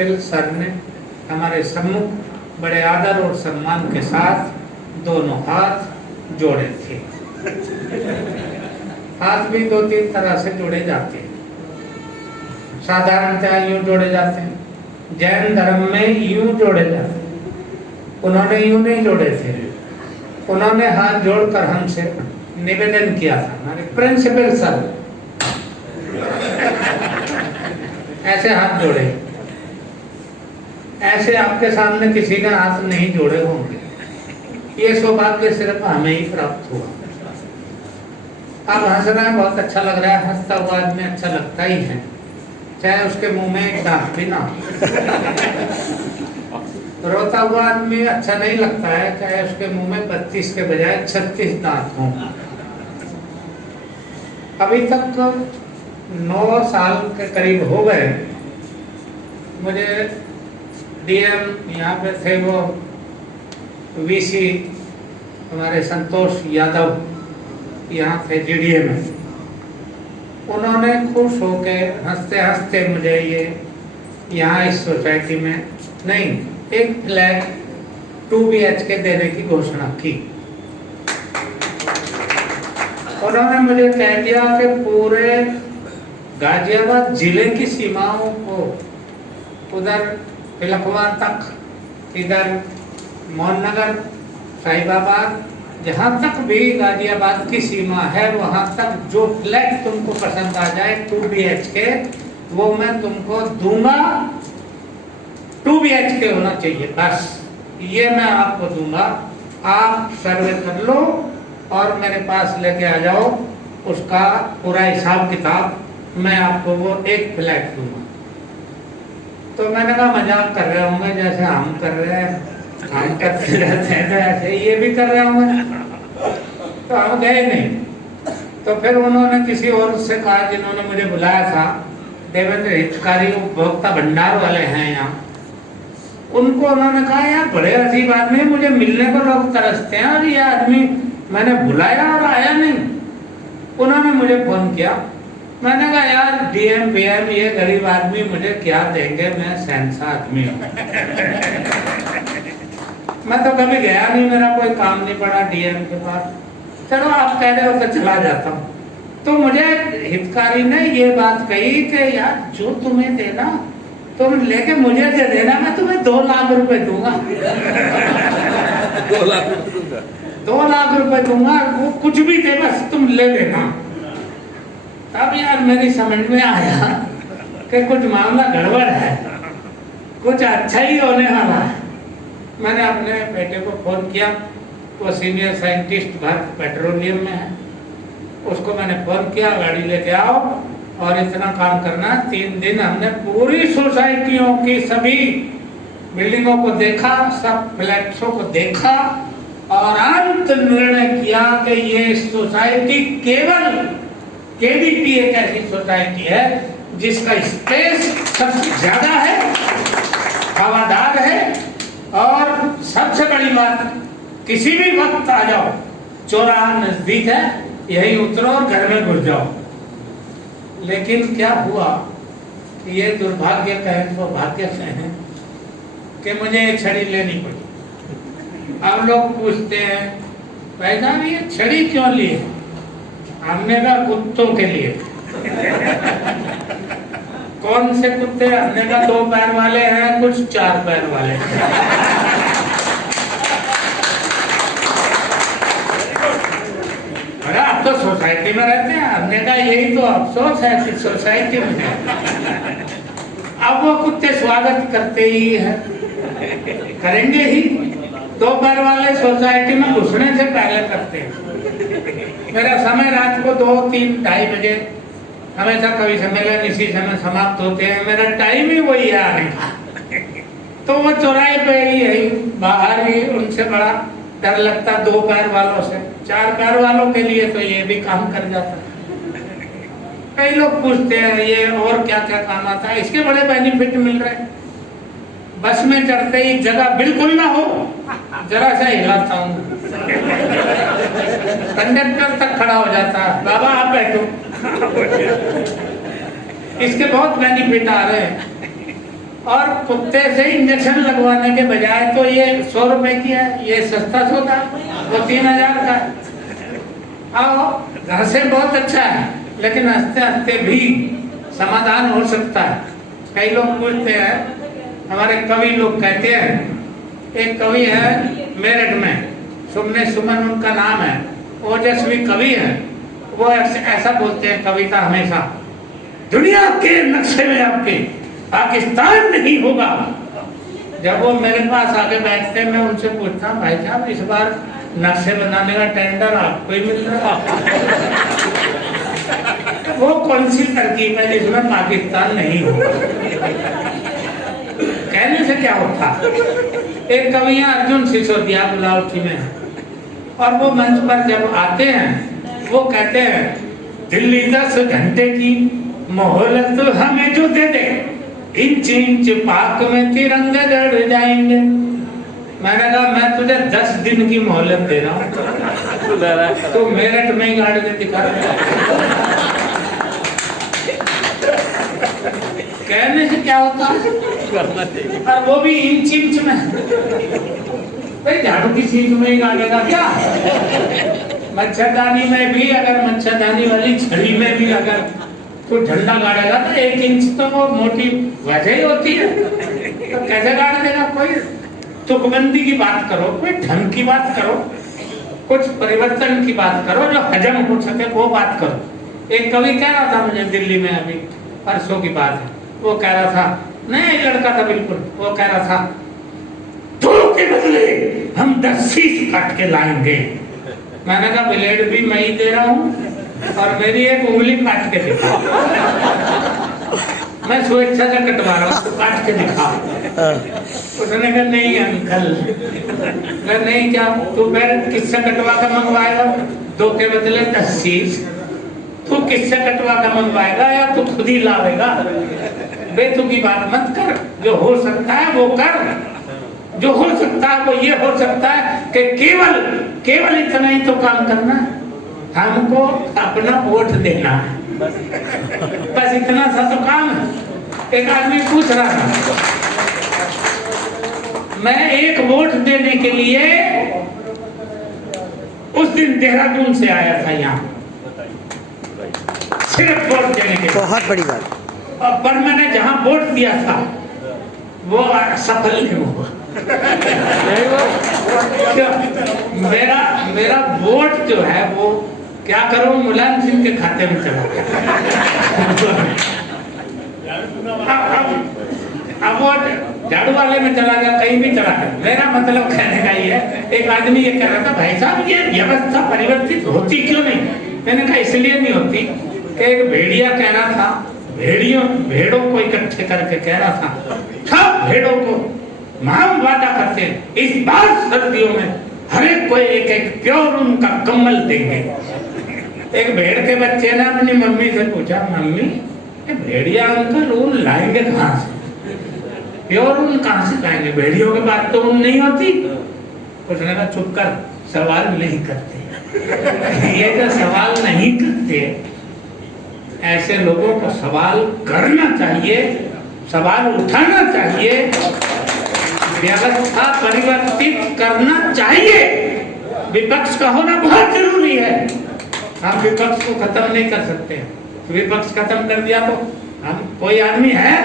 Principal sir ने हमारे सम्मुख बड़े आदर और सम्मान के साथ दोनों हाथ जोड़े थे। हाथ भी 2-3 तरह से जोड़े जाते हैं। साधारणतः यूं जोड़े जाते हैं, जैन धर्म में यूं जोड़े जाते हैं। उन्होंने यूं नहीं जोड़े थे, उन्होंने हाथ जोड़कर हमसे निवेदन किया था, हमारे प्रिंसिपल सर ऐसे हाथ जोड़े। ऐसे आपके सामने किसी ने हाथ नहीं जोड़े होंगे। ये सौभाग्य सिर्फ हमें ही प्राप्त हुआ। आप हंस रहे हैं, बहुत अच्छा लग रहा है। हंसता हुआ आदमी अच्छा लगता ही है, चाहे उसके मुंह में एक दांत भी ना हो। रोता हुआ आदमी अच्छा नहीं लगता है, चाहे उसके मुंह में 32 के बजाय 36 दांत हों। अभी तक 9 साल के करीब हो गए। मुझे डीएम यहाँ पे थे, वो वीसी हमारे संतोष यादव यहाँ थे जीडीए में। उन्होंने खुश होके हंसते हंसते मुझे ये यहाँ इस सोसाइटी में नहीं, एक फ्लैट 2 BHK देने की घोषणा की। उन्होंने मुझे कह दिया कि पूरे गाजियाबाद जिले की सीमाओं को, उधर तिलकवा तक, इधर मोहननगर, साहिबाबाद, जहाँ तक भी गाजियाबाद की सीमा है वहाँ तक जो फ्लैट तुमको पसंद आ जाए 2 BHK, वो मैं तुमको दूंगा। 2 BHK होना चाहिए, बस ये मैं आपको दूंगा। आप सर्वे कर लो और मेरे पास लेके आ जाओ, उसका पूरा हिसाब किताब, मैं आपको वो एक फ्लैट दूंगा। तो मैंने कहा मजाक कर रहे होंगे, जैसे हम कर रहे हैं, हम करते रहते हैं, तो ऐसे ये भी कर रहे होंगे। तो हम गए नहीं। तो फिर उन्होंने किसी और से कहा जिन्होंने मुझे बुलाया था, देवेंद्र हितकारी उपभोक्ता भंडार वाले हैं यहाँ, उनको उन्होंने कहा यार बड़े अजीब आदमी, मुझे मिलने को लोग तरसते हैं और ये आदमी मैंने बुलाया और आया नहीं। उन्होंने मुझे फोन किया, मैंने कहा यार डीएम पीएम ये गरीब आदमी मुझे क्या देंगे, मैं सेंसा आदमी हूँ। मैं तो कभी गया नहीं, मेरा कोई काम नहीं पड़ा डीएम के पास। चलो आप कह रहे हो तो चला जाता हूँ। तो मुझे हितकारी ने ये बात कही कि यार जो तुम्हें देना तुम लेके मुझे दे देना, मैं तुम्हें 2 लाख रुपए दूंगा। 2 लाख रुपए दूंगा, 2 लाख रुपए दूंगा, वो कुछ भी दे बस तुम ले लेना। तब यार मेरी समझ में आया कि कुछ मामला गड़बड़ है, कुछ अच्छा ही होने वाला है। मैंने अपने बेटे को फोन किया, वो सीनियर साइंटिस्ट भारत पेट्रोलियम में है। उसको मैंने फोन किया, गाड़ी लेके आओ और इतना काम करना। 3 दिन हमने पूरी सोसाइटियों की सभी बिल्डिंगों को देखा, सब फ्लैट्सों को देखा और अंत निर्णय किया कि ये सोसाइटी केवल केडीपी एक ऐसी सोसाइटी है जिसका स्पेस सबसे ज्यादा है, हवादार है और सबसे बड़ी बात, किसी भी वक्त आ जाओ, चौराहा नजदीक है, यही उतरो और घर में घुस जाओ। लेकिन क्या हुआ, ये दुर्भाग्य कहें तो भाग्य कहें कि मुझे ये छड़ी लेनी पड़ी। अब लोग पूछते हैं भाई साहब ये छड़ी क्यों ली है? हमने कहा कुत्तों के लिए। कौन से कुत्ते? हमने कहा 2 पैर वाले हैं, कुछ 4 पैर वाले हैं। अरे आप तो सोसाइटी में रहते हैं। हमने कहा यही तो अफसोस है कि सोसाइटी में है। अब वो कुत्ते स्वागत करते ही है, करेंगे ही। 2 पैर वाले सोसाइटी में घुसने से पहले करते हैं। मेरा समय रात को 2, 3, 2:30 बजे, हमेशा कवि सम्मेलन इसी समय समाप्त होते हैं, मेरा टाइम ही वही है आने का। तो वो चौराहे पे ही है, बाहर ही। उनसे बड़ा डर लगता 2 पैर वालों से। 4 पैर वालों के लिए तो ये भी काम कर जाता है। कई लोग पूछते हैं ये और क्या क्या काम आता है। इसके बड़े बेनिफिट मिल रहे हैं। बस में चढ़ते ही जगह बिल्कुल ना हो, जरा सा हिलाता हूँ, कंडक्टर तक खड़ा हो जाता है, बाबा आप बैठो। इसके बहुत बेनिफिट आ रहे हैं। और कुत्ते से इंजेक्शन लगवाने के बजाय तो ये 100 रुपए की है, ये सस्ता सौदा है, वो 3000 का है। आओ, घर से बहुत अच्छा है, लेकिन हंसते हंसते भी समाधान हो सकता है। कई लोग पूछते हैं, हमारे कवि लोग कहते हैं, एक कवि है मेरठ में, सुमने सुमन उनका नाम है, ओजस्वी कवि है, वो ऐसा बोलते हैं कविता हमेशा, दुनिया के नक्शे में आपके पाकिस्तान नहीं होगा। जब वो मेरे पास आके बैठते मैं उनसे पूछता, भाई साहब इस बार नक्शे बनाने का टेंडर आपको ही मिल रहा वो कौन सी तरकीब है जिसमें पाकिस्तान नहीं होगा? कहने से क्या होता। एक कवि है अर्जुन सिसोदिया गुलावटी में, और वो मंच पर जब आते हैं वो कहते हैं, दिल्ली 10 घंटे की मोहलत हमें जो दे दे, इंच इंच पाक में तिरंगे गड़ जाएंगे। मैंने कहा मैं तुझे 10 दिन की मोहलत दे रहा हूँ, तो मेरठ में ही गाड़ के दिखा। कहने से क्या होता है, और वो भी इंच इंच में। भाई झाड़ू की चीज में ही गाड़ेगा क्या? मच्छरदानी में भी अगर मच्छरदानी वाली छड़ी में भी अगर तो झंडा गाड़ेगा तो 1 इंच तो वो मोटी वजह ही होती है, तो कैसे गाड़ देगा? कोई तुकबंदी की बात करो, कोई ढंग की बात करो, कुछ परिवर्तन की बात करो, जो हजम हो सके वो बात करो। एक कवि कह रहा था मुझे दिल्ली में, अभी परसों की बात है, वो कह रहा था, नहीं लड़का था बिल्कुल, वो कह रहा था 2 के बदले हम 10 शीश काट के लाएंगे। मैंने कहा ब्लेड भी मैं ही दे रहा हूँ और मेरी एक उंगली काट के दिखा, मैं स्वेच्छा से कटवा रहा हूँ, काट के दिखा। उसने कहा नहीं अंकल, नहीं क्या तू फिर किससे कटवा कर मंगवाएगा? 2 के बदले 10 शीश तू किससे कटवा कर मंगवाएगा या तू खुद ही लावेगा? बेतुकी बात मत कर, जो हो सकता है वो कर। जो हो सकता है वो ये हो सकता है कि केवल इतना ही तो काम करना है, हमको अपना वोट देना है, बस इतना सा तो काम है। एक आदमी पूछ रहा था, मैं 1 वोट देने के लिए उस दिन देहरादून से आया था यहाँ, सिर्फ वोट देने के लिए। बहुत बड़ी बात। पर मैंने जहाँ वोट दिया था वो सफल नहीं हुआ। मेरा वोट जो है वो क्या करूं, मुलायम सिंह के खाते में चला गया। अब वो झाड़ू वाले में चला गया, कहीं भी चला गया। मेरा मतलब कहने का ये है, एक आदमी ये कह रहा था, भाई साहब ये व्यवस्था परिवर्तित होती क्यों नहीं? मैंने कहा इसलिए नहीं होती कि एक भेड़िया कह रहा था, भेड़ों को इकट्ठे करके कह रहा था, सब भेड़ों को हम वादा करते हैं इस बार सर्दियों में हर एक को एक प्योर ऊन का कम्बल देंगे। एक भेड़ के बच्चे ने अपनी मम्मी से पूछा, मम्मी भेड़िया अंकल ऊन लाएंगे कहाँ से? प्योर ऊन कहाँ से लाएंगे? भेड़ियों के पास तो ऊन नहीं होती। उसने कहा चुप कर, सवाल नहीं करते। ये तो सवाल नहीं करते, ऐसे लोगों को सवाल करना चाहिए, सवाल उठाना चाहिए, व्यवस्था परिवर्तित करना चाहिए। विपक्ष का होना बहुत जरूरी है। हम विपक्ष को खत्म नहीं कर सकते। विपक्ष खत्म कर दिया तो हम कोई आदमी है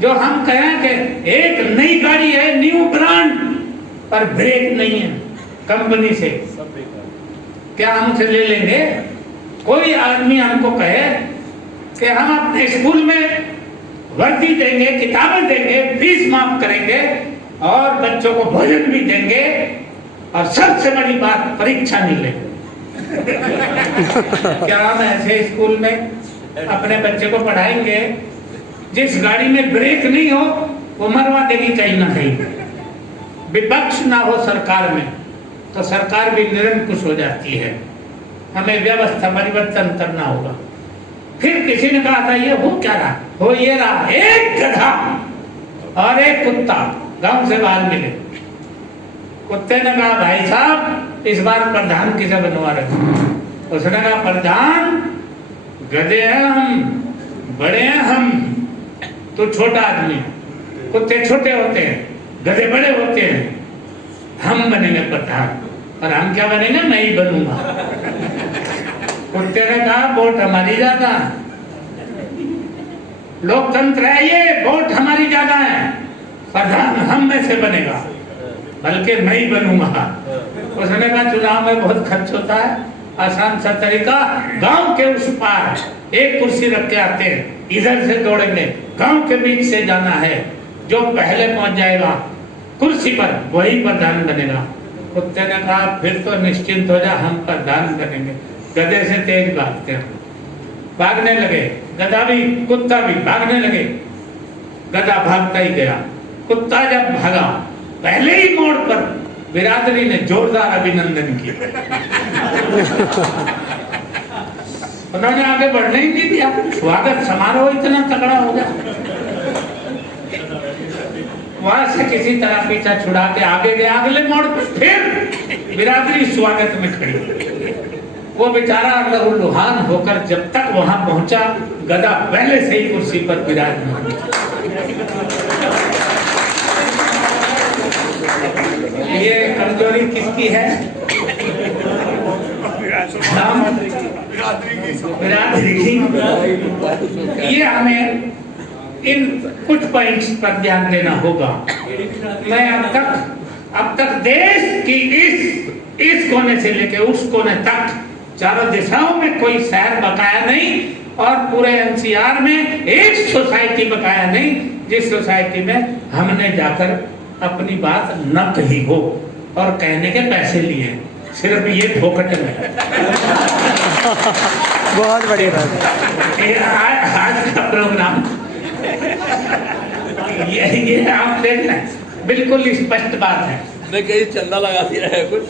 जो हम कहें कि एक नई गाड़ी है, न्यू ब्रांड, पर ब्रेक नहीं है कंपनी से, क्या हम उसे ले लेंगे? कोई आदमी हमको कहे कि हम अपने स्कूल में वर्दी देंगे, किताबें देंगे, फीस माफ करेंगे और बच्चों को भोजन भी देंगे और सबसे बड़ी बात परीक्षा नहीं लेंगे। क्या हम ऐसे स्कूल में अपने बच्चे को पढ़ाएंगे? जिस गाड़ी में ब्रेक नहीं हो वो मरवा देगी कहीं ना कहीं। विपक्ष ना हो सरकार में तो सरकार भी निरंकुश हो जाती है। हमें व्यवस्था परिवर्तन करना होगा। फिर किसी ने कहा था ये हो क्या रहा? हो ये रहा, एक गधा और एक कुत्ता गांव से बाहर मिले। कुत्ते ने कहा भाई साहब इस बार प्रधान किसे बनवा रहे? उसने कहा प्रधान गधे हैं हम, बड़े हैं हम, तो छोटा आदमी। कुत्ते छोटे होते हैं, गधे बड़े होते हैं, हम बनेंगे प्रधान। और हम क्या बनेंगे? मैं ही बनूंगा। कुत्ते ने कहा वोट हमारी ज्यादा, लोकतंत्र है ये, वोट हमारी ज्यादा है, प्रधान हम में से बनेगा, बल्कि मैं ही बनूंगा। उसने कहा चुनाव में बहुत खर्च होता है, आसान सा तरीका, गांव के उस पार एक कुर्सी रख के आते हैं, इधर से दौड़ेंगे, गांव के बीच से जाना है, जो पहले पहुंच जाएगा कुर्सी पर वही प्रधान बनेगा। कुत्ते ने कहा फिर तो निश्चिंत हो जा, हम प्रधान बनेंगे। गधे से तेज भागते हैं, भागने लगे, गधा भी कुत्ता भी भागने लगे। गधा भागता ही गया, कुत्ता जब भागा पहले ही मोड़ पर बिरादरी ने जोरदार अभिनंदन किया। उन्होंने आगे बढ़ने ही नहीं दिया, स्वागत समारोह इतना तगड़ा हो गया। वहां से किसी तरह पीछा छुड़ा के आगे गया, अगले मोड़ पर फिर बिरादरी स्वागत में खड़ी। वो बेचारा लहूलुहान होकर जब तक वहां पहुंचा, गधा पहले से ही कुर्सी पर विराजमान। ये कमजोरी किसकी है? बिरादरी की। ये हमें इन कुछ पॉइंट्स पर ध्यान देना होगा। मैं अब तक देश की इस कोने से लेके उस कोने तक चारों दिशाओं में कोई शहर बकाया नहीं, और पूरे एनसीआर में एक सोसाइटी बकाया नहीं जिस सोसाइटी में हमने जाकर अपनी बात न कही हो और कहने के पैसे लिए, सिर्फ ये फोकट में। बहुत बढ़िया आज का प्रोग्राम ये आप देखना, बिल्कुल स्पष्ट बात है। मैं कहीं चंदा लगा दिया है कुछ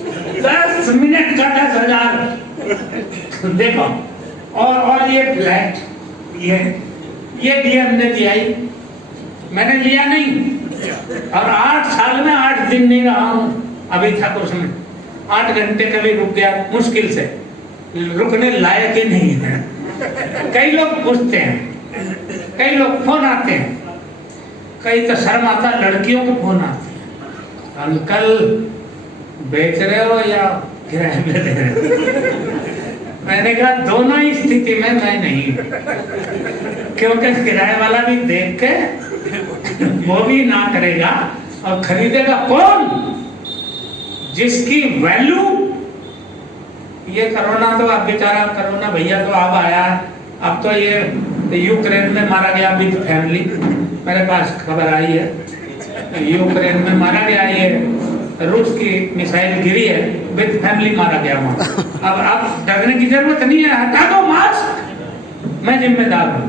10 मिनट का 10,000 देखो। और ये फ्लैट ये भी हमने दिया ही, मैंने लिया नहीं। और 8 साल में 8 दिन नहीं रहा हूँ अभी तक, उसमें 8 घंटे कभी रुक गया, मुश्किल से, रुकने लायक ही नहीं है। कई लोग पूछते हैं, कई लोग फोन आते हैं, कई तो शर्म आता, लड़कियों को फोन आते हैं, अंकल बेच रहे हो या किराए पे दे रहे हो? मैंने कहा दोनों ही स्थिति में मैं नहीं, क्योंकि किराए वाला भी देख के वो भी ना करेगा, और खरीदेगा कौन? जिसकी वैल्यू, ये कोरोना तो अब बेचारा कोरोना भैया तो अब आया, अब तो ये यूक्रेन में मारा गया विद फैमिली, मेरे पास खबर आई है, यूक्रेन में मारा गया, ये रूस की मिसाइल गिरी है, विद फैमिली मारा गया वहां। अब डरने की जरूरत नहीं है, हटा दो मास्क, मैं जिम्मेदार हूँ।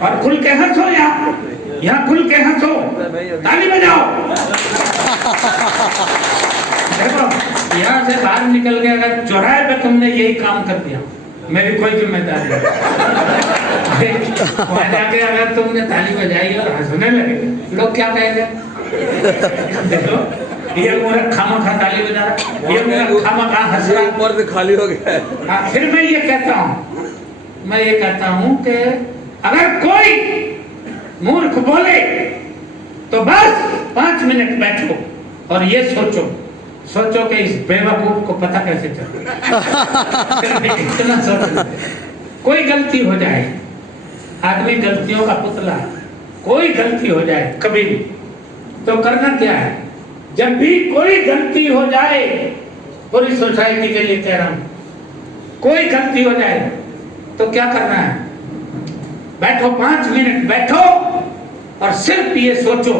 और खुल के हंसो, यहाँ खुल के हंसो, ताली बजाओ। देखो यहाँ से बाहर निकल के अगर चौराहे पे तुमने यही काम कर दिया, मेरी कोई जिम्मेदारी नहीं। वहां जाके अगर तुमने ताली बजाई और हंसने लगे, लोग क्या कहेंगे? देखो ये मूर्ख खामखा ताली बजा रहा, ये मूर्ख खामखा हंस रहा, ऊपर से खाली हो गया है। हाँ, फिर मैं ये कहता हूँ कि अगर कोई मूर्ख बोले तो बस 5 मिनट बैठो और ये सोचो कि इस बेवकूफ को पता कैसे चले। इतना सोचो, कोई गलती हो जाए, आदमी गलतियों का पुतला है, कोई गलती हो जाए कभी भी, तो करना क्या है? जब भी कोई गलती हो जाए, पूरी सोसाइटी के लिए कह रहा हूं, कोई गलती हो जाए तो क्या करना है? बैठो, 5 मिनट बैठो और सिर्फ ये सोचो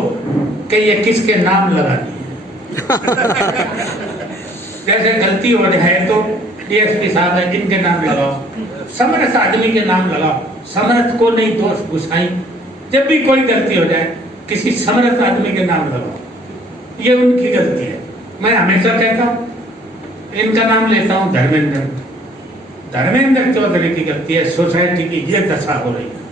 कि ये किसके नाम लगा दिए। जैसे गलती हो जाए तो डीएसपी साहब है, इनके नाम लगाओ, समर्थ आदमी के नाम लगाओ, समर्थ को नहीं दोष घुसाई। जब भी कोई गलती हो जाए किसी समर्थ आदमी के नाम लगाओ, ये उनकी गलती है। मैं हमेशा कहता हूँ, इनका नाम लेता हूँ धर्मेंद्र चौधरी की गलती है, सोसाइटी की ये दशा हो रही है।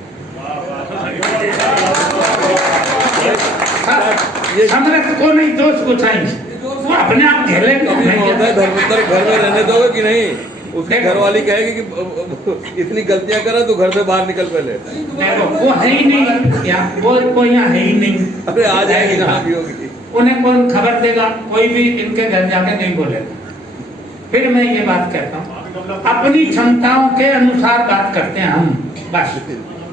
समर्थ को नहीं दोष घुसाई, वो अपने आप झेले। धर्मेंद्र घर में रहने दोगे कि नहीं? उसकी घरवाली कहेगी कि इतनी गलतियां करा तो घर से बाहर निकल पहले। देखो वो है ही नहीं, यहाँ वो यहाँ है ही नहीं। अरे आ जाएगी, जहाँ भी होगी। उन्हें कौन खबर देगा? कोई भी इनके घर जाके नहीं बोलेगा। फिर मैं ये बात कहता हूँ, अपनी क्षमताओं के अनुसार बात करते हैं हम, बस।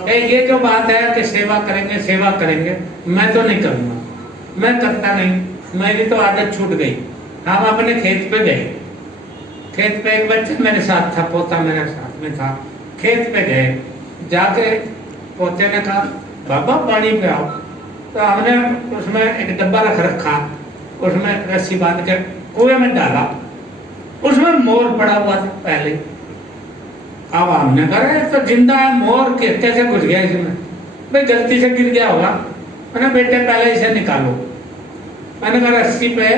ये जो बात है कि सेवा करेंगे, मैं तो नहीं करूँगा, मैं करता नहीं, मेरी तो आदत छूट गई। हम अपने खेत पे गए, खेत पे एक बच्चा मेरे साथ था, पोता मेरे साथ में था। खेत पे गए, जाके पोते ने कहा बाबा पानी पे आओ, तो हमने उसमें एक डब्बा रख रखा, उसमें रस्सी बांध के कुएं में डाला, उसमें मोर पड़ा हुआ था पहले। अब हमने कहा तो जिंदा है मोर, कैसे घुस गया इसमें? भाई गलती से गिर गया होगा। मैंने बेटे पहले इसे निकालो, मैंने कहा रस्सी पे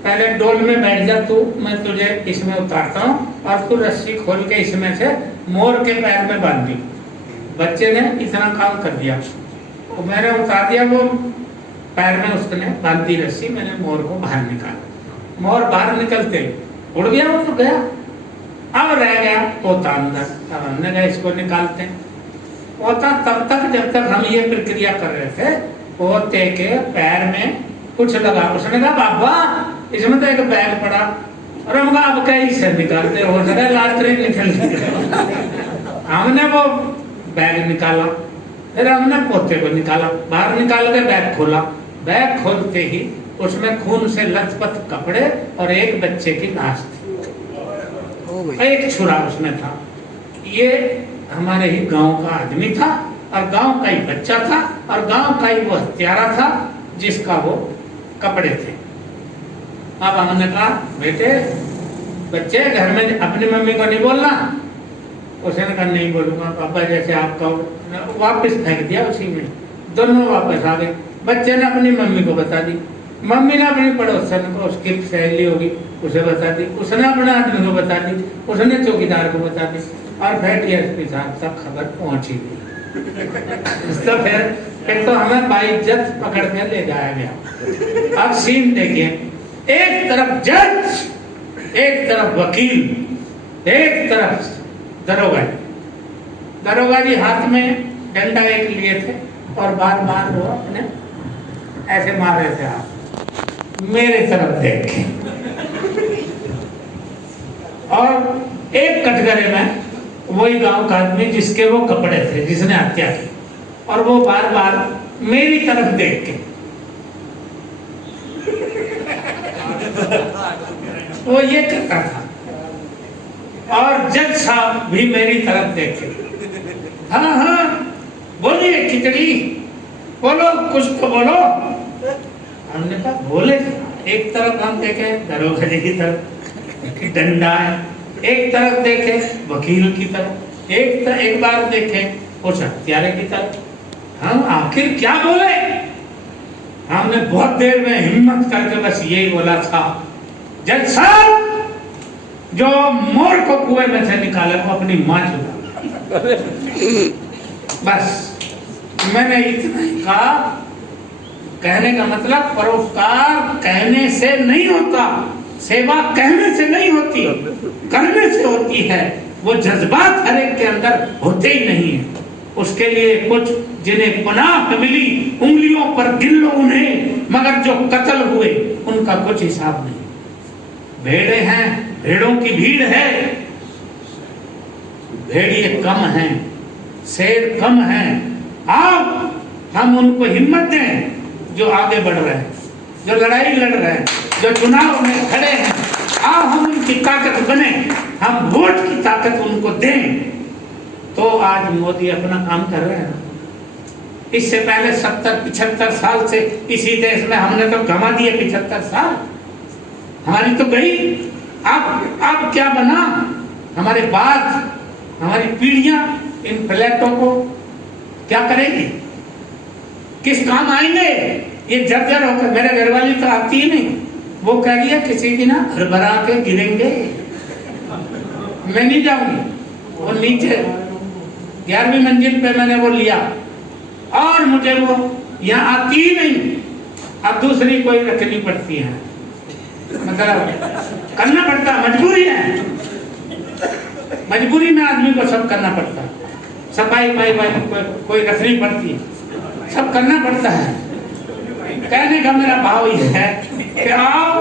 पहले डोल में बैठ जा तू, मैं तुझे इसमें उतारता हूँ और तू रस्सी खोल के इसमें से मोर के पैर में बांध दी। बच्चे ने इतना काम कर दिया, तो मैंने उतार दिया, वो पैर में उसने बांध दी रस्सी, मैंने मोर को बाहर निकाला। मोर बाहर निकलते उड़ गया, वो तो गया। अब रह गया पोता अंदर, अब हमने कहा इसको निकालते हैं। पोता तब तक जब तक हम ये प्रक्रिया कर रहे थे, पोते के पैर में कुछ लगा। उसने कहा बाबा इसमें तो एक बैग पड़ा, और हम कहा अब कैसे निकालते हो सके, लाटरी निकल गया। हमने वो बैग निकाला, फिर हमने पोते को निकाला, बाहर निकाल के बैग खोला। बैग खोलते ही उसमें खून से लथपथ कपड़े और एक बच्चे की लाश थी, एक छुरा उसमें था। ये हमारे ही गांव का आदमी था और गांव का ही बच्चा था और गांव का ही वो हत्यारा था जिसका वो कपड़े थे। अब हमने कहा बेटे बच्चे घर में अपनी मम्मी को नहीं बोलना। उसने कहा नहीं बोलूंगा पापा, जैसे आप कहो। वापस फेंक दिया उसी में, दोनों वापस आ गए। बच्चे ने अपनी मम्मी को बता दी, मम्मी ने अपनी पड़ोसन को, उसकी सहेली होगी उसे बता दी, उसने अपने आदमी को बता दी, उसने चौकीदार को बता दी, और फिर डीएसपी साहब तक खबर पहुंची गई। तो फिर तो हमें बाइज्जत पकड़ के ले जाया गया। अब सीन देखिए, एक तरफ जज, एक तरफ वकील, एक तरफ दरोगा जी हाथ में डंडा एक लिए थे और बार बार वो अपने ऐसे मार रहे थे आप मेरे तरफ देख के। और एक कटघरे में वही गांव का आदमी जिसके वो कपड़े थे, जिसने हत्या की, और वो बार बार मेरी तरफ देख के वो ये करता था। और जज साहब भी मेरी तरफ देख के हाँ हाँ बोलिए खिचड़ी बोलो, कुछ तो बोलो। हमने कहा बोले। एक तरफ हम देखे दरोगा जी की तरफ डंडा है, एक तरफ देखे वकील की तरफ, एक बार देखे उस हत्यारे की तरफ। हम आखिर क्या बोले? हमने बहुत देर में हिम्मत करके बस यही बोला था, जज साहब जो मोर को कुएं में से निकाले वो अपनी मां चुका। बस मैंने इतना ही कहा। कहने का मतलब परोपकार कहने से नहीं होता, सेवा कहने से नहीं होती, करने से होती है। वो जज्बात हर एक के अंदर होते ही नहीं है। उसके लिए कुछ जिन्हें पनाह मिली उंगलियों पर गिन लो उन्हें, मगर जो कत्ल हुए उनका कुछ हिसाब नहीं। भेड़े हैं, भेड़ों की भीड़ है, भेड़िए कम हैं, शेर कम हैं। आप हम उनको हिम्मत दें जो आगे बढ़ रहे हैं, जो लड़ाई लड़ रहे हैं, जो चुनाव में खड़े हैं। आओ हम उनकी ताकत बने, हम वोट की ताकत उनको दें। तो आज मोदी अपना काम कर रहे हैं। इससे पहले 70-75 साल से इसी देश में हमने तो गंवा दिए 75 साल, हमारी तो गई। अब क्या बना? हमारे बाद हमारी पीढ़ियां इन फ्लैटों को क्या करेंगी, किस काम आएंगे? ये जर्जर होकर, मेरे घरवाली तो आती ही नहीं, वो कह रही है किसी दिन घर भरा के गिरेंगे, मैं नहीं जाऊंगी। वो नीचे 11वीं मंजिल पे मैंने वो लिया और मुझे वो यहाँ आती ही नहीं, अब दूसरी कोई रखनी पड़ती है, मतलब करना पड़ता, मजबूरी है। मजबूरी में आदमी को सब करना पड़ता है। सफाई भाई कोई रखनी पड़ती है, सब करना पड़ता है। कहने का मेरा भाव ये है कि आओ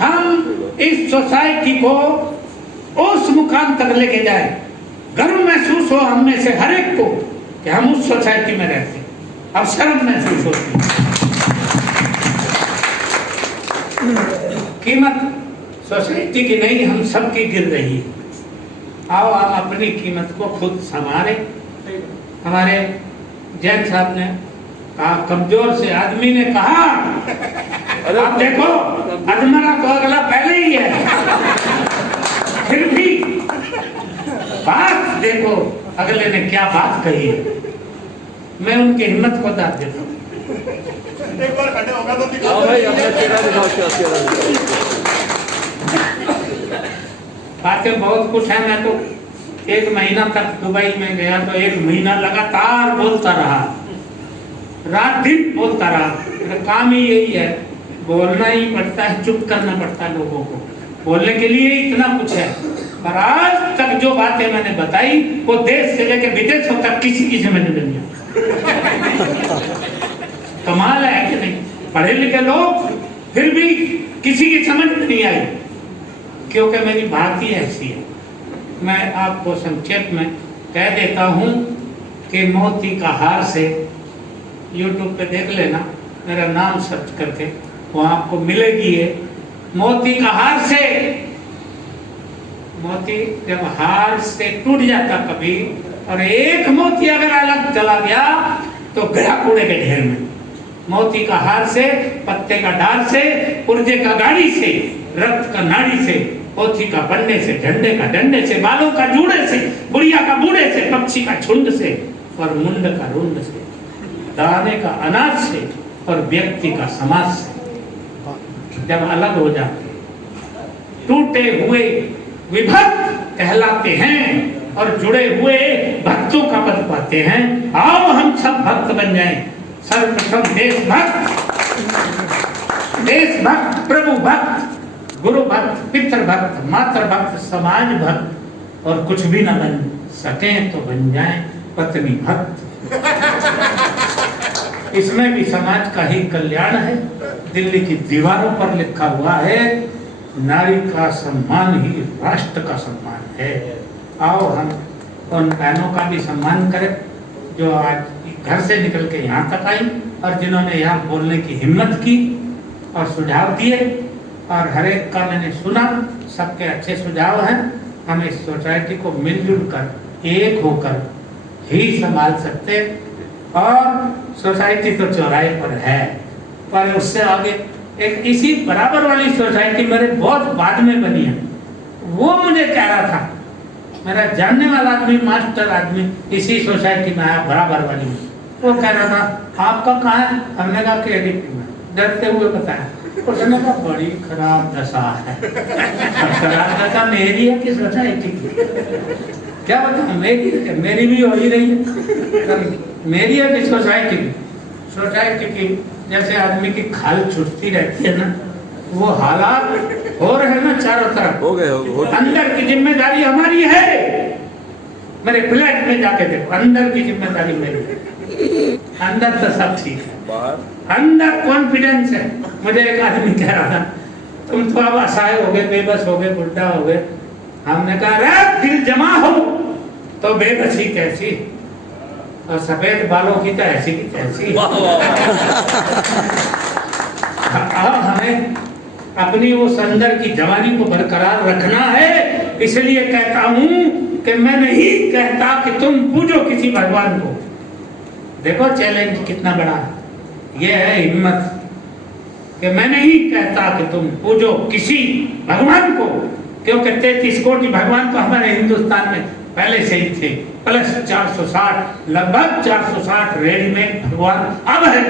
हम इस सोसाइटी को उस मुकाम तक लेके जाए, गर्व महसूस हो हम में से हर एक को कि हम उस सोसाइटी में रहते हैं, अब शर्म महसूस होती है। कीमत सोसाइटी की नहीं, हम सबकी गिर रही है। आओ हम अपनी कीमत को खुद संभाले। हमारे जैन साहब ने कहा, कमजोर से आदमी ने कहा, आप देखो अधमरा तो अगला पहले ही है, फिर भी बात देखो अगले ने क्या बात कही है। मैं उनकी हिम्मत को दाद देता हूँ। एक बार खड़े होगा तो दिखाओ। हाँ भाई, अपना चेहरा दिखाओ, चेहरा बातें बहुत कुछ है। मैं तो 1 महीना तक दुबई में गया तो 1 महीना लगातार बोलता रहा, रात दिन बोलता रहा। मेरा काम ही यही है, बोलना ही पड़ता है, चुप करना पड़ता है लोगों को। बोलने के लिए इतना कुछ है, पर आज तक जो बातें मैंने बताई वो देश से लेकर विदेशों तक किसी की समझ में नहीं आई। कमाल है कि नहीं? पढ़े लिखे लोग फिर भी किसी की समझ में नहीं आई, क्योंकि मेरी बात ही ऐसी है। मैं आपको संक्षेप में कह देता हूँ कि मोती का हार से, YouTube पे देख लेना, मेरा नाम सर्च करके, वो आपको मिलेगी। ये मोती का हार से, मोती जब हार से टूट जाता कभी, और एक मोती अगर अलग चला गया तो गया कूड़े के ढेर में। मोती का हार से, पत्ते का डाल से, पुर्जे का गाड़ी से, रक्त का नाड़ी से, पोथी का पन्ने से, झंडे का डंडे से, बालों का जूड़े से, बुढ़िया का बूढ़े से, पक्षी का झुंड से, और मुंड का रुंड से, दाने का अनाज से, और व्यक्ति का समाज से जब अलग हो जाते, टूटे हुए विभक्त कहलाते हैं और जुड़े हुए भक्तों का पद पाते हैं। आओ हम सब भक्त बन जाएं। सर्वप्रथम देशभक्त, प्रभु भक्त, गुरु भक्त, पितृ भक्त, मातृ भक्त, समाज भक्त, और कुछ भी न बन सके तो बन जाएं पत्नी भक्त। इसमें भी समाज का ही कल्याण है। दिल्ली की दीवारों पर लिखा हुआ है, नारी का सम्मान ही राष्ट्र का सम्मान है। आओ हम उन बहनों का भी सम्मान करें जो आज घर से निकल के यहाँ तक आई और जिन्होंने यहाँ बोलने की हिम्मत की और सुझाव दिए, और हर एक का मैंने सुना, सबके अच्छे सुझाव हैं। हम इस सोसाइटी को मिलजुल कर, एक होकर ही संभाल सकते, और सोसाइटी तो चौराहे पर है, पर उससे आगे एक इसी बराबर वाली सोसाइटी मेरे बहुत बाद में बनी है। वो मुझे कह रहा था, मेरा जानने वाला आदमी, मास्टर आदमी, इसी सोसाइटी में आया बराबर वाली में, वो कह रहा था आपका कहाँ है? हमने कहा KDP में। डरते हुए बताया, उसने कहा बड़ी खराब दशा है। खराब दशा मेरी है कि सोसाइटी की? क्या बताऊं, मेरी भी हो ही रही है। मेरी है कि सोसाइटी की? सोसाइटी की जैसे आदमी की खाल छुटती रहती है ना, वो हालात हो रहे हैं ना चारों तरफ। हो गए, अंदर की जिम्मेदारी हमारी है। मेरे फ्लैट में जाके देखो, अंदर की जिम्मेदारी मेरी है। अंदर तो सब ठीक है, बाहर अंदर कॉन्फिडेंस है। मुझे एक आदमी कह रहा था, तुम तो अब असहाय हो गए, बेबस हो गए, बुढ़ा हो गए। हमने कहा अरे दिल जमा हो तो बेबसी कैसी, और सफेद बालों की तो ऐसी की तैसी। अब हमें अपनी उस अंदर की जवानी को बरकरार रखना है। इसलिए कहता हूं कि मैं नहीं कहता कि तुम पूजो किसी भगवान को। देखो चैलेंज कितना बड़ा है, यह है हिम्मत कि मैं नहीं कहता कि तुम पूजो किसी भगवान को, क्योंकि 33 कोटि भगवान तो हमारे हिंदुस्तान में पहले से ही थे, प्लस 460, लगभग 460 रेडीमेड भगवान अब है,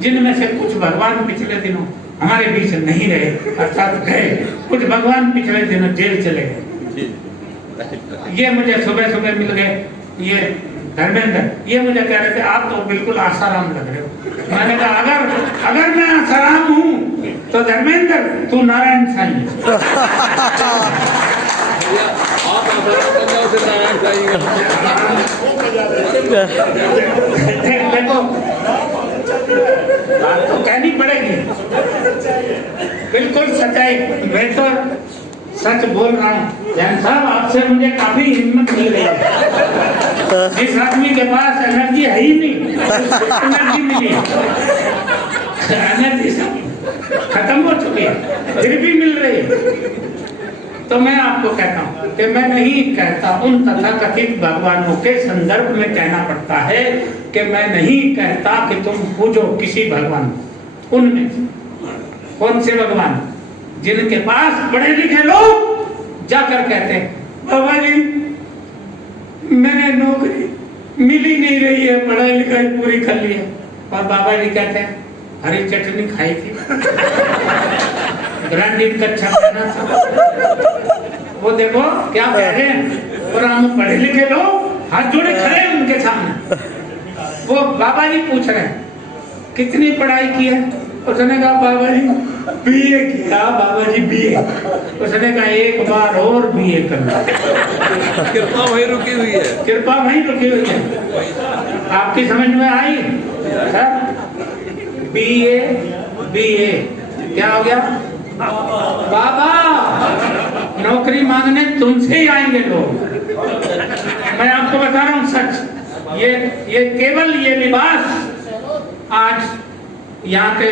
जिनमें से कुछ भगवान पिछले दिनों हमारे बीच नहीं रहे, अर्थात गए। कुछ भगवान पिछले दिनों जेल चले गए। ये मुझे सुबह सुबह मिल गए, ये धर्मेंद्र, ये मुझे कह रहे थे आप तो बिल्कुल आसाराम लग रहे हो। मैंने कहा अगर मैं आसाराम हूँ तो धर्मेंद्र तू नारायण साईं। आप सत्यनारायण साईं देखो बात तो कहनी पड़ेगी, बिल्कुल सच्चाई। मैं तो सच बोल रहा हूँ जैन साहब, आपसे मुझे काफी हिम्मत मिल गई है। जिस आदमी के पास एनर्जी है ही नहीं, एनर्जी मिली, एनर्जी सब खत्म हो चुकी है, फिर भी मिल रही है। तो मैं आपको कहता हूँ कि मैं नहीं कहता, उन तथाकथित भगवानों के संदर्भ में कहना पड़ता है कि मैं नहीं कहता कि तुम पूजो किसी भगवान। उनमें कौन से भगवान? जिनके पास पढ़े लिखे लोग जाकर कहते हैं बाबा जी मैंने नौकरी मिल ही नहीं रही है, पढ़ाई लिखाई पूरी कर ली है। और बाबा जी कहते हैं हरी चटनी खाई थी, ग्रांडीन का छाना था। वो देखो क्या कह रहे हैं, और हम पढ़े लिखे लोग हाथ जोड़े खड़े हैं उनके सामने। वो बाबा जी पूछ रहे हैं कितनी पढ़ाई की है? उसने कहा बाबा जी बीए किया। बाबा जी बीए? उसने कहा एक बार और बीए करना। कृपा वहीं रुकी हुई है, कृपा वहीं रुकी हुई है। आपकी समझ में आई सर? बीए बीए क्या हो गया? बाबा नौकरी मांगने तुमसे ही आएंगे लोग। मैं आपको बता रहा हूँ सच, ये केवल ये लिबास आज यहाँ के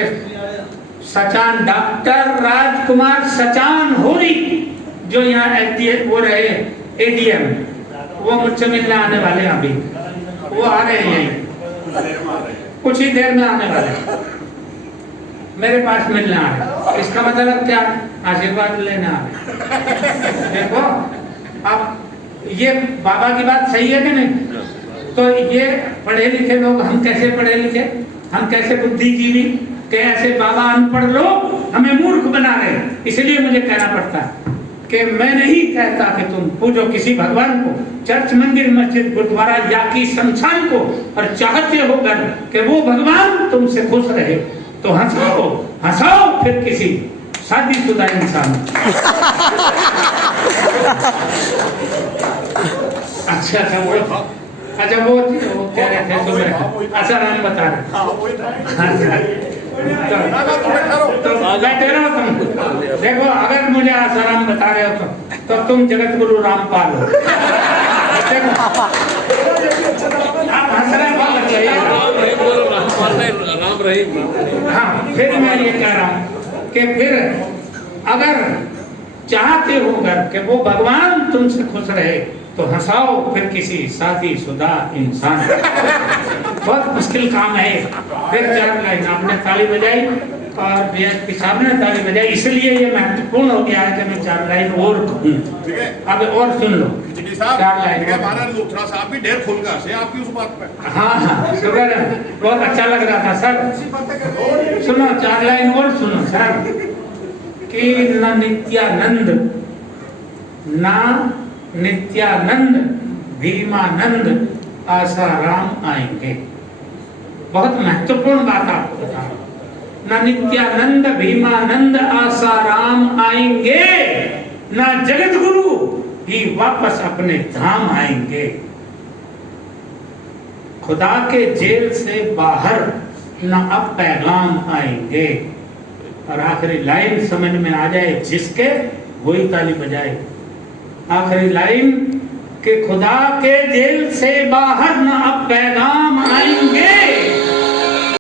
सचान डॉक्टर राजकुमार सचान होरी जो यहाँ वो रहे एडीएम, वो मुझसे मिलने आने वाले हैं अभी, वो आ रहे हैं यहीं कुछ ही देर में आने वाले हैं, मेरे पास मिलने आ रहे। इसका मतलब क्या? आशीर्वाद लेने आ रहे। देखो अब ये बाबा की बात सही है कि नहीं? तो ये पढ़े लिखे लोग, हम कैसे पढ़े लिखे, हम कैसे बुद्धिजीवी, कैसे बाबा अनपढ़ लोग हमें मूर्ख बना रहे। इसलिए मुझे कहना पड़ता है कि मैं नहीं कहता कि तुम पूजो किसी भगवान को, चर्च मंदिर मस्जिद गुरुद्वारा या की शमशान को, और चाहते हो घर कि वो भगवान तुमसे खुश रहे तो हंसाओ, हंसाओ फिर किसी शादीशुदा इंसान। अच्छा वो कह रहे थे तुम्हें आसाराम बता रहे। तो बैठे रहो तुम। देखो अगर मुझे आसाराम बता रहे हो तो तुम जगत गुरु रामपाल हो। आप हंस रहे राम रहीम। हाँ, फिर मैं ये कह रहा हूँ कि फिर अगर चाहते हो घर कि वो भगवान तुमसे खुश रहे तो हंसाओ फिर किसी शादीशुदा इंसान। बहुत मुश्किल काम है। फिर 4 लाइन आपने ताली बजाई और बीएसपी साहब ने ताली बजाई, इसलिए ये महत्वपूर्ण हो गया है कि मैं 4 लाइन और कहूँ। अब और सुन लो 4 लाइन। हमारा लुथरा साहब भी ढेर खुल गए आपकी उस बात पे। हाँ शुक्र है, बहुत अच्छा लग रहा था सर। सुनो 4 लाइन और सुनो सर कि न नित्यानंद भीमानंद आसाराम आएंगे। बहुत महत्वपूर्ण बात आपको बता रहा हूं। न नित्यानंद भीमानंद आसाराम आएंगे, न जगत गुरु ही वापस अपने धाम आएंगे। खुदा के जेल से बाहर न अब पैगाम आएंगे। और आखिरी लाइन समझ में आ जाए जिसके, वही ताली बजाए। आखिरी लाइन कि खुदा के जेल से बाहर न अब पैगाम आएंगे।